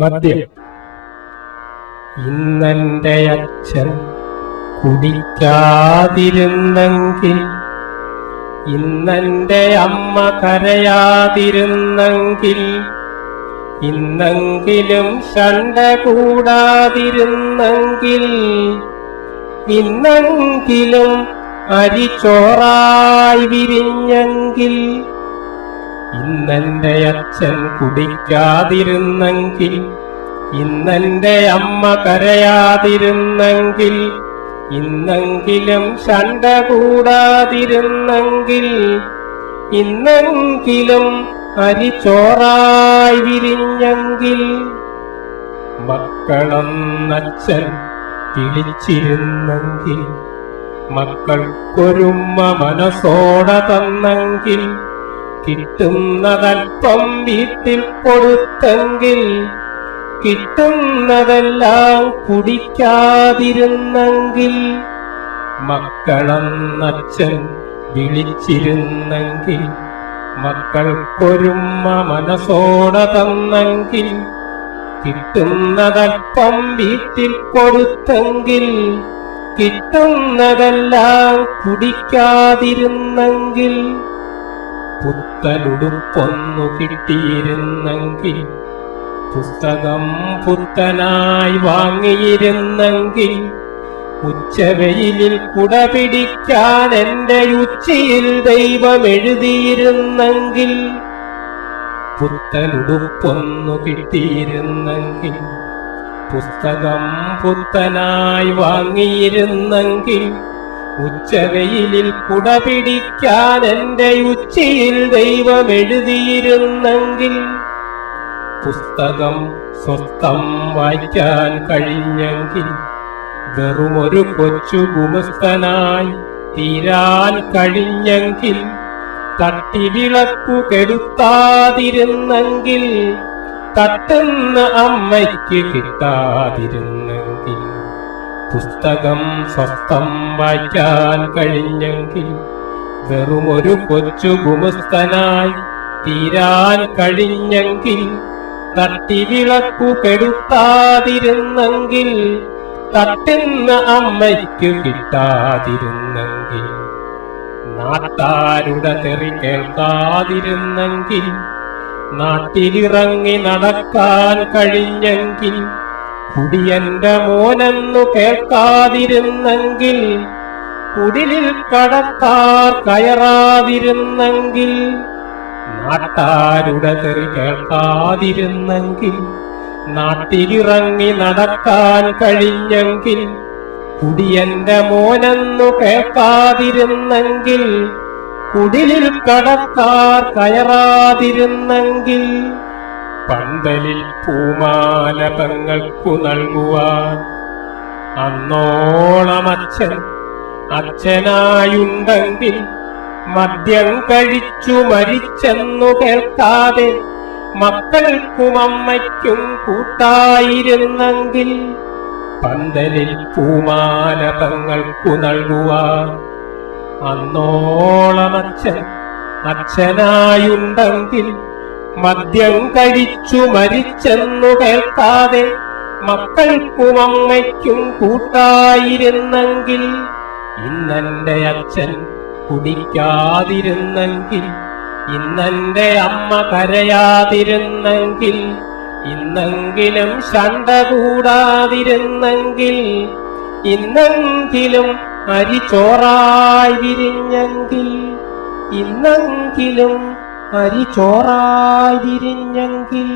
മദ്യം. ഇന്നെന്റെ അച്ഛൻ കുടിക്കാതിരുന്നെങ്കിൽ, ഇന്നെന്റെ അമ്മ കരയാതിരുന്നെങ്കിൽ, ഇന്നെങ്കിലും ശണ്ട കൂടാതിരുന്നെങ്കിൽ, ഇന്നെങ്കിലും അരിച്ചോറായി വിരിഞ്ഞെങ്കിൽ, ഇന്നെന്റെ അച്ഛൻ കുടിക്കാതിരുന്നെങ്കിൽ, ഇന്നെന്റെ അമ്മ കരയാതിരുന്നെങ്കിൽ, ഇന്നെങ്കിലും ശണ്ട കൂടാതിരുന്നെങ്കിൽ, ഇന്നെങ്കിലും അരിച്ചോറായി വിരിഞ്ഞെങ്കിൽ, മക്കളൊന്നച്ഛൻ വിളിച്ചിരുന്നെങ്കിൽ, മക്കൾക്കൊരുമ്മ മനസ്സോടെ തന്നെങ്കിൽ, കിട്ടുന്നതൽപ്പം വീട്ടിൽ കൊടുത്തെങ്കിൽ, കിട്ടുന്നതെല്ലാം കുടിക്കാതിരുന്നെങ്കിൽ, മക്കളെന്നച്ഛൻ വിളിച്ചിരുന്നെങ്കിൽ, മക്കൾക്കൊരുമ്മ മനസ്സോടെ തന്നെങ്കിൽ, കിട്ടുന്നതൽപ്പം വീട്ടിൽ കൊടുത്തെങ്കിൽ, കിട്ടുന്നതെല്ലാം കുടിക്കാതിരുന്നെങ്കിൽ, പുത്തനുടുപ്പൊന്നു കിട്ടിയിരുന്നെങ്കിൽ, പുസ്തകം പുത്തനായി വാങ്ങിയിരുന്നെങ്കിൽ, ഉച്ചവെയിലിൽ കുട പിടിക്കാൻ എന്റെ ഉച്ചിയിൽ ദൈവം എഴുതിയിരുന്നെങ്കിൽ, പുത്തനുടുപ്പൊന്നു കിട്ടിയിരുന്നെങ്കിൽ, പുസ്തകം പുത്തനായി വാങ്ങിയിരുന്നെങ്കിൽ, ഉച്ചവെയിലിൽ കുട പിടിക്കാൻ എന്റെ ഉച്ചിയിൽ ദൈവം എഴുതിയിരുന്നെങ്കിൽ, പുസ്തകം സ്വസ്ഥം വായിക്കാൻ കഴിഞ്ഞെങ്കിൽ, വെറുമൊരു കൊച്ചു ഗുമസ്തനായി തീരാൻ കഴിഞ്ഞെങ്കിൽ, തട്ടിവിളക്കു കെടുത്താതിരുന്നെങ്കിൽ, തട്ടുന്ന അമ്മയ്ക്ക് കിട്ടാതിരുന്നെങ്കിൽ, പുസ്തകം സ്വസ്ഥം വായിക്കാൻ കഴിഞ്ഞെങ്കിൽ, വെറുമൊരു കൊച്ചു ഗുമസ്തനായി തീരാൻ കഴിഞ്ഞെങ്കിൽ, തട്ടിവിളക്കു കെടുത്താതിരുന്നെങ്കിൽ, തട്ടുന്ന അമ്മയ്ക്ക് കിട്ടാതിരുന്നെങ്കിൽ, നാട്ടാരുടെ തെറി കേൾക്കാതിരുന്നെങ്കിൽ, നാട്ടിലിറങ്ങി നടക്കാൻ കഴിഞ്ഞെങ്കിൽ, കുടിയന്റെ മോനെന്നു കേൾക്കാതിരുന്നെങ്കിൽ, കുടിലിൽ കടക്കാർ കയറാതിരുന്നെങ്കിൽ, നാട്ടാരുടെ തെറി കേൾക്കാതിരുന്നെങ്കിൽ, നാട്ടിലിറങ്ങി നടക്കാൻ കഴിഞ്ഞെങ്കിൽ, കുടിയന്റെ മോനെന്നു കേൾക്കാതിരുന്നെങ്കിൽ, കുടിലിൽ കടക്കാർ കയറാതിരുന്നെങ്കിൽ, പന്തലിൽ പൂമാല പെങ്ങൾക്കു നൽകുവാൻ അന്നോളം അച്ഛനായുണ്ടെങ്കിൽ, മദ്യം കഴിച്ചു മരിച്ചെന്നു കേൾക്കാതെ മക്കൾക്കും അമ്മയ്ക്കും കൂട്ടായിരുന്നെങ്കിൽ, പന്തലിൽ പൂമാല പെങ്ങൾക്കു നൽകുവാൻ അന്നോളം അച്ഛനായുണ്ടെങ്കിൽ, മദ്യം കഴിച്ചു മരിച്ചെന്നു കേൾക്കാതെ മക്കൾക്കും അമ്മയ്ക്കും കൂട്ടായിരുന്നെങ്കിൽ, ഇന്നെന്റെ അച്ഛൻ കുടിക്കാതിരുന്നെങ്കിൽ, ഇന്നെന്റെ അമ്മ കരയാതിരുന്നെങ്കിൽ, ഇന്നെങ്കിലും ശണ്ട കൂടാതിരുന്നെങ്കിൽ, ഇന്നെങ്കിലും അരിച്ചോറായി വിരിഞ്ഞെങ്കിൽ, ഇന്നെങ്കിലും അരിച്ചോറായി വിരിഞ്ഞെങ്കിൽ.